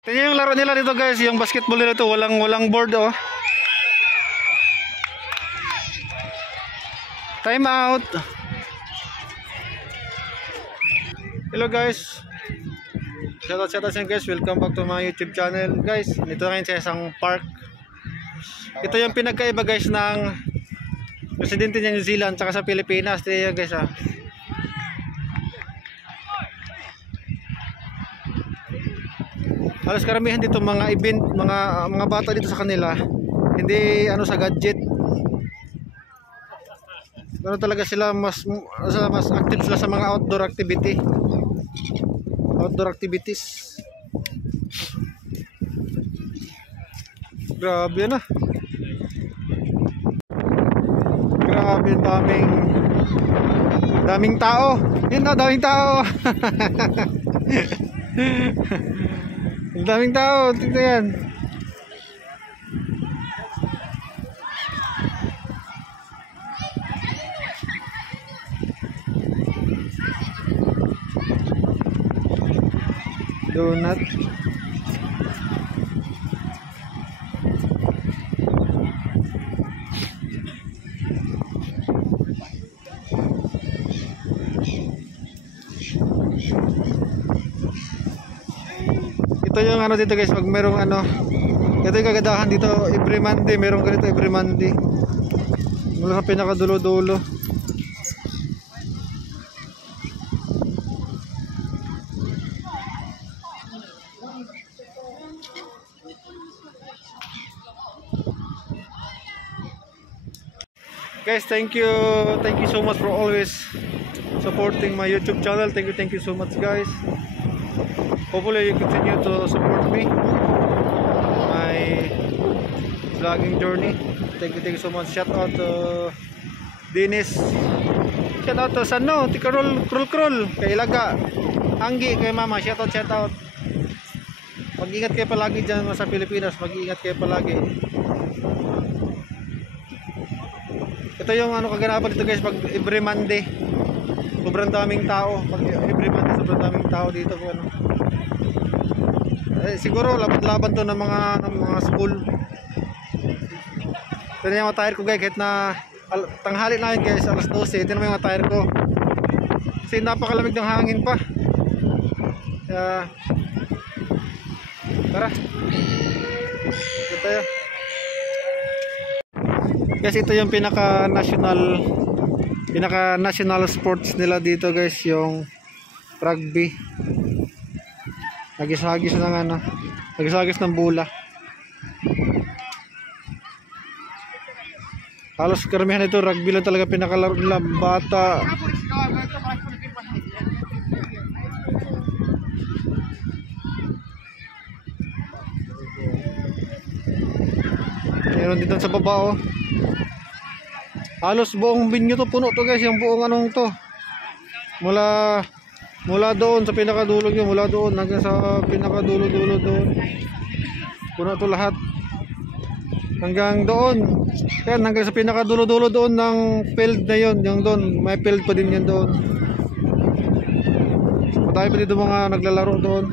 Tingnan yung laro nila dito guys, yung basketball nila to, walang board oh. Time out. Hello guys. Shoutout sa guys, welcome back to my YouTube channel. Guys, dito na ngayon sa isang park. Ito yung pinagkaiba guys ng presidente ng New Zealand tsaka sa Pilipinas. Ito guys ah. Halos karamihan dito mga event, mga bata dito sa kanila. Hindi ano sa gadget. Pero talaga sila mas active sila sa mga outdoor activity. Outdoor activities. Grabe na. Grabe, daming tao. Yun na, daming tao. Ang daming tao, tingnan yan. Donut. Ito yung ano dito guys, pag merong ano, ito yung kagandahan dito, every Monday, merong ganito every Monday. Mula sa pinakadulo-dulo. Guys, thank you so much for always supporting my YouTube channel. Thank you so much guys. Hopefully you continue to support me my vlogging journey. Thank you so much. Shout out to Dennis. Shout out to Sano, Tika Krul, kay Ilaga, Anggi, kay Mama. Shout out. Mag-ingat kayo palagi dyan sa Pilipinas. Mag-ingat kayo palagi. Ito yung ano kaganapan dito guys, pag every Monday. Sobrang daming tao. Pag every Monday sobrang daming tao dito po ano. Siguro laban to ng mga school. Ito na yung mga tire ko guys, kahit na tanghali na yun guys, alas 12, ito na yung mga tire ko. Kasi napakalamig ng hangin pa. Kaya tara, ito tayo. Guys, ito yung pinaka national sports nila dito guys, yung rugby. Nagis-hagis ng ano, nagis-hagis ng bola. Halos karamihan ito rugby lang talaga pinakalaro nila, bata. Meron dito sa baba oh. Halos buong binyo to puno to guys, yung buong anong to. Mula doon sa pinakadulo nyo, mula doon hanggang sa pinakadulo doon. Puno to lahat. Hanggang doon. Yan, hanggang sa pinakadulo doon ng field na yon, yung doon, may field pa din yan doon. Patay pa dito mga naglalaro doon.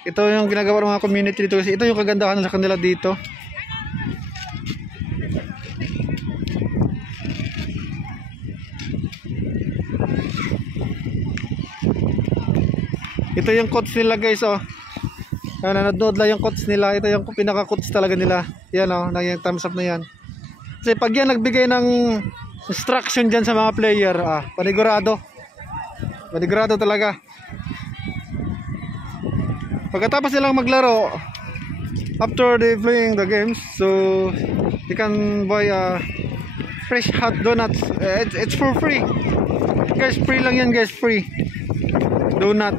Ito yung ginagawa ng mga community dito kasi ito yung kagandahan sa kanila dito. Ito yung coach nila guys oh. Nanonood lang yung coach nila. Ito yung pinaka-coach talaga nila. Yan oh, yung thumbs up na yan. Kasi pag yan nagbigay ng instruction dyan sa mga player, panigurado. Panigurado talaga. Pagkatapos nilang maglaro, after they playing the games, so you can buy fresh hot donuts. It's for free. Guys, free lang yan guys, free. Donut.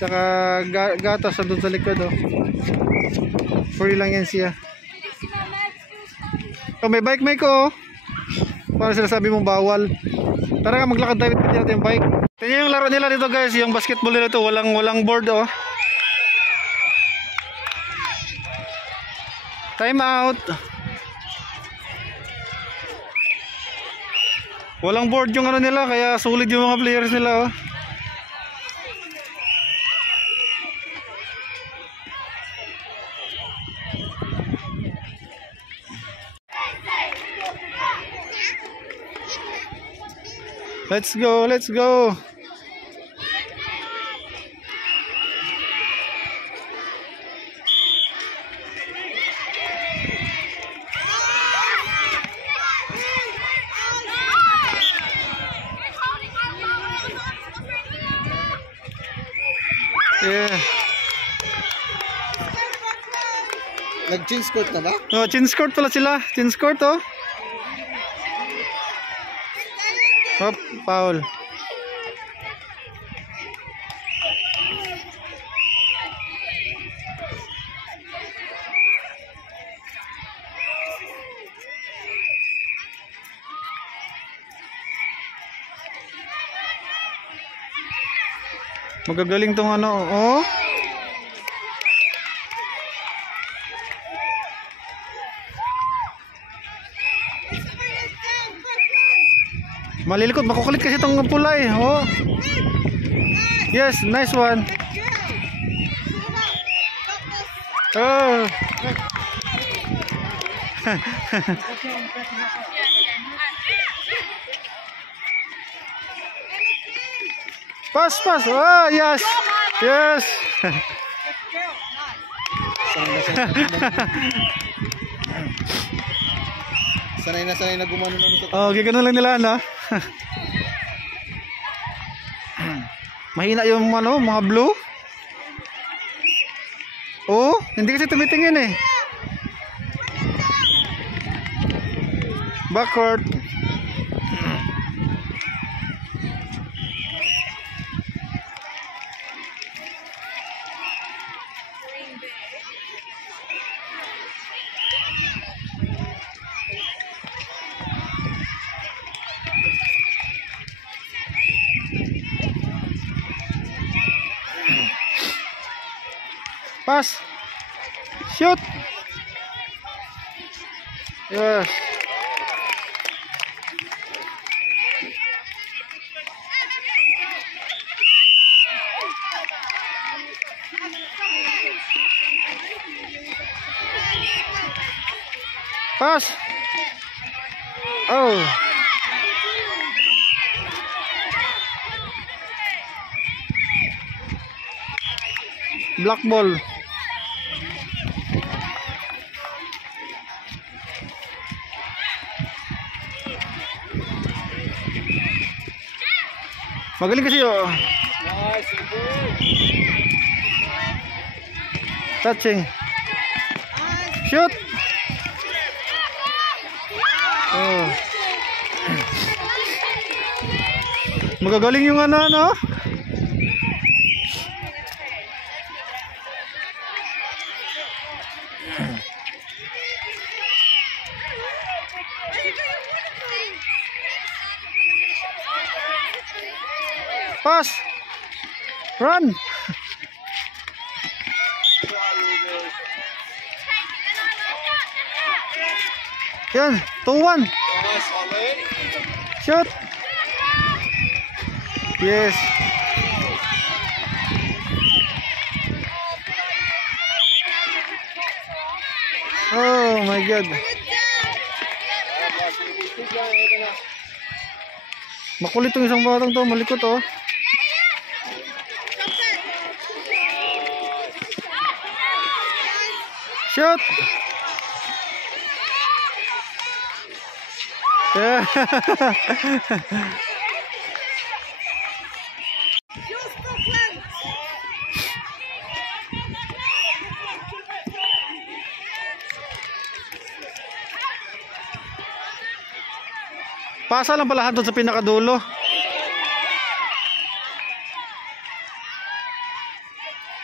Tsaka gatas doon sa likod oh. Free lang yan siya. Oh, may bike may ko oh. Para sila sabi mong bawal. Tara ka, maglakad tayo natin yung bike. Tingnan yung laro nila dito guys, yung basketball nila to, walang board oh. Time out. Walang board yung ano nila, kaya sulit yung mga players nila, oh. Let's go, let's go. Yeah. Nag-change court na ba? Oh, chin skirt pala sila. Chin skirt, oh. Hop, foul. Magagaling tong ano, oh. Malilikot, makukulit kasi itong pulay, oh. Yes, nice one. Oh. Pass, pass. Oh, yes. Yes. Sanay na gumano na sa. Oh, gigano lang nila, no? Mahina yung ano, mga blue. Oh, hindi kasi tumitingin eh. Backward. Pass. Shoot. Yes. Pass. Oh. Black ball. Magaling kasi oh. Nice. Touching. Shoot. Oh. Magagaling yung ano. Pass. Run. Yan, 2-1. Shoot. Yes. Oh my God. Makulit tong isang batang to, malikot oh. Shoot. Yeah. Pasa lang pala doon sa pinakadulo.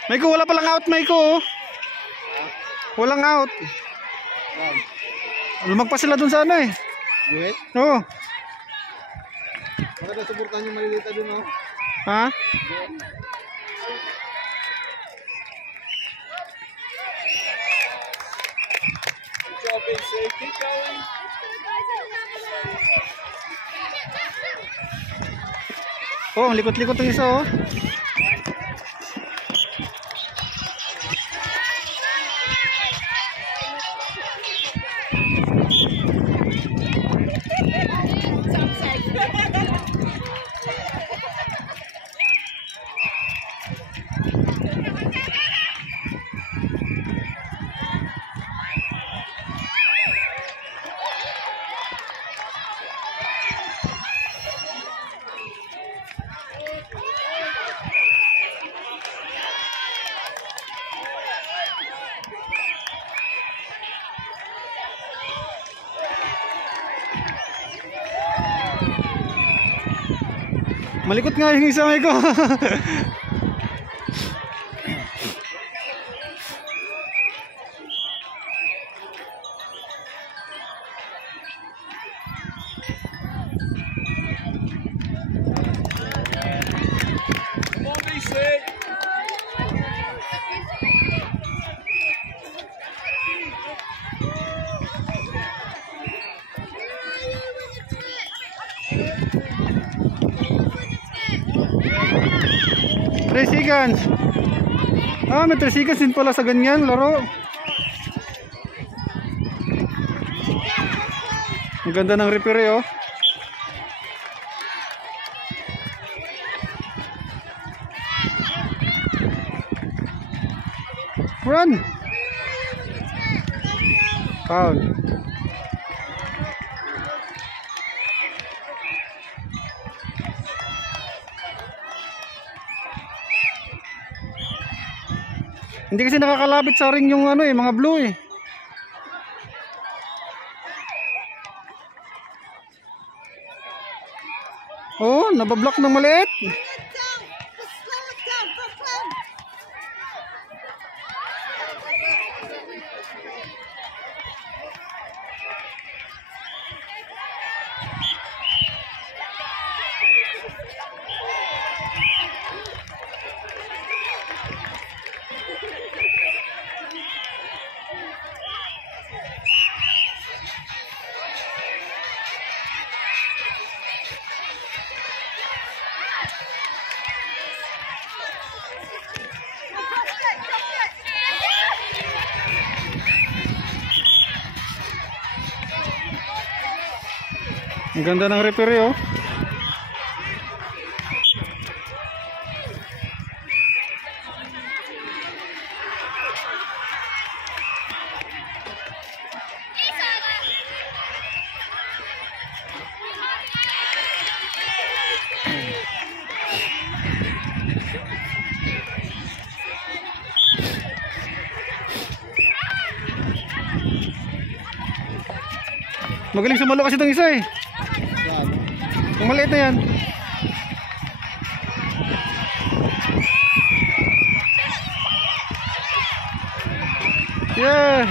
Mayko, wala palang out, Mayko. Walang out. Lumagpas sila doon sa ano eh. Wait. Oo. Bakit suportahan yung malilita doon oh? Ha? Keep going. Oh, ang likot-likot ng isa oh. Malikot nga yung isa may ko. Seconds. Ah, may 3 seconds din pala sa ganyan laro. Ang ganda ng referee oh. Run. Foul. Hindi kasi nakakalapit sa ring yung ano eh, mga blue eh. Oh, nabablock ng maliit. Ang ganda ng referee oh. Magaling sumalo kasi itong isa eh. Ang maliit na yan. Yeah.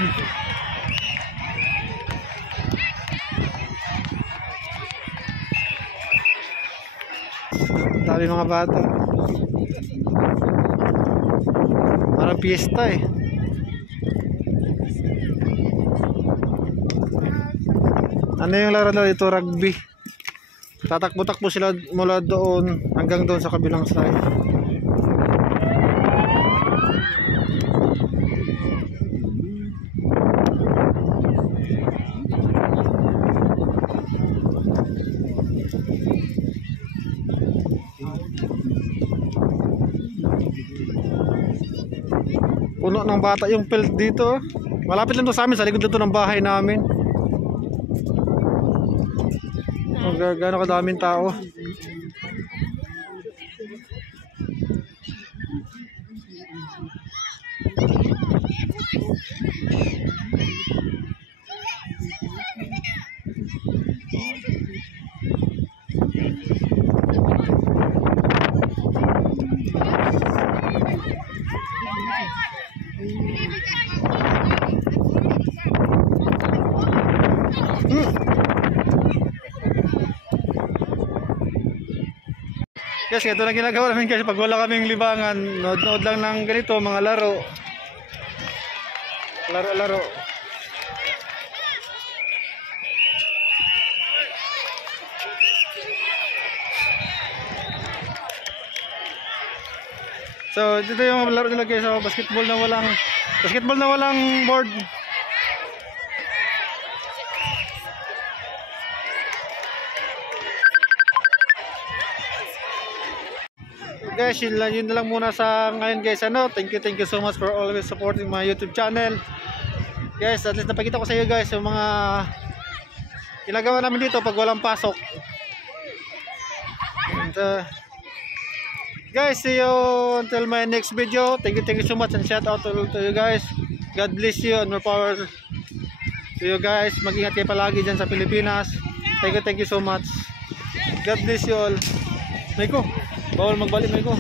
Dami mga bata. Parang piyesta eh. Ano yung laro na ito? Rugby. Tatakbo-takbo sila mula doon hanggang doon sa kabilang side. Puno ng bata yung field dito. Malapit lang to sa amin, sa likod lang to ng bahay namin. Gano'n kadaming tao. Yes, ito na ginagawa namin kasi pag wala kaming libangan, nood-nood lang ng ganito, mga laro. Laro-laro. So, dito yung laro nila guys. So, basketball na walang board. Guys, yun na lang muna sa ngayon guys. Ano, thank you so much for always supporting my YouTube channel. Guys, at least napakita ko sa iyo guys yung mga ginagawa namin dito pag walang pasok. And, guys, see you until my next video. Thank you so much and shout out to you guys. God bless you and more power to you guys. Mag-ingat kayo palagi dyan sa Pilipinas. Thank you so much. God bless you all. Mayko, bawal magbalik Mayko.